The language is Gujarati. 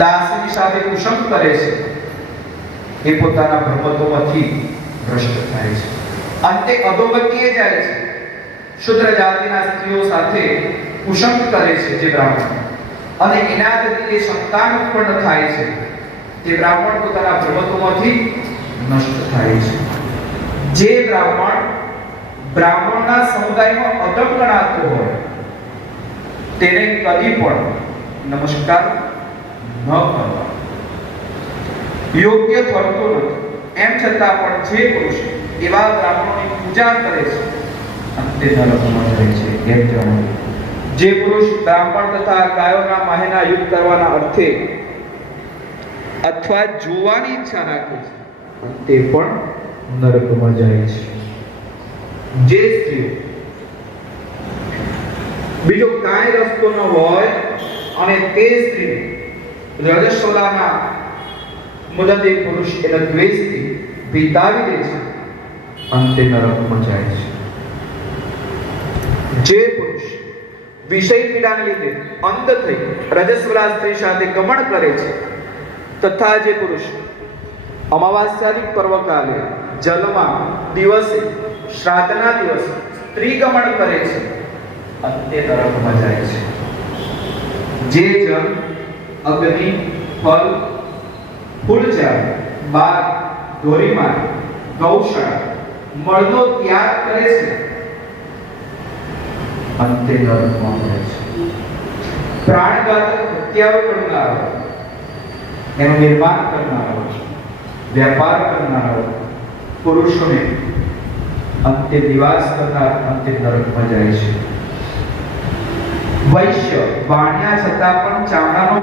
દાસીની સાથે કુસંગ કરે છે એ પોતાના ભ્રમત્વમાંથી ભ્રષ્ટ થાય છે, અંતે અધોગતિએ જાય છે. શુદ્ર જાતિના સ્ત્રીઓ સાથે કુસંગ કરે છે જે બ્રાહ્મણ, અને એના થકી જે સંતાન ઉત્પન્ન થાય છે તે બ્રાહ્મણ પોતાના ભ્રમત્વમાંથી નષ્ટ થાય છે. જે બ્રાહ્મણના સમુદાયમાં અધમ ગણાતો હોય તેને કદી પણ નમસ્કાર ન કરવા યોગ્ય ઠરતો નથી. એમ છતાં પણ જે પુરુષ એવા બ્રાહ્મણોની પૂજા કરે છે અંતે નરકમાં જાય છે. એમ જણાવ્યું. જે પુરુષ બ્રાહ્મણ તથા ગાયોના માહેના યુદ્ધ કરવાના અર્થે અથવા જોવાની ઈચ્છા રાખે છે અંતે પણ નરકમાં જાય છે. જે સ્ત્રીઓ બીજો કાંઈ રસ્તો ન હોય અને તે સ્ત્રી રજસ્વલાના મુદતે પુરુષ એના દ્વેષથી વિતાવી દે છે અંતે નરકમાં જાય છે. જે પુરુષ વિષય પીડાને લીધે અંધ થઈ રજસ્વલા સ્ત્રી સાથે ગમન કરે છે તથા જે પુરુષ અમાવાસ્યાદિક પર્વકાલે જલમાં દિવસે શ્રાદ્ધના દિવસે સ્ત્રી ગમન કરે છે અંતે નરકમાં જાય છે. જે જન અગ્નિ ફળ ફૂલઝાડ બાગ ધોરીમાર્ગ ગૌશાળા મળનો ત્યાગ કરે છે અંતે નરકમાં જાય છે. પ્રાણઘાતક હત્યાઓ કરનારો, એનું નિર્માણ કરનારો, વ્યાપાર કરનારો પુરુષોને અંતે નિવાસ કરનાર અંતે નરકમાં જાય છે. વૈશ્ય વાણ્યા છતાં પણ ચામડાનો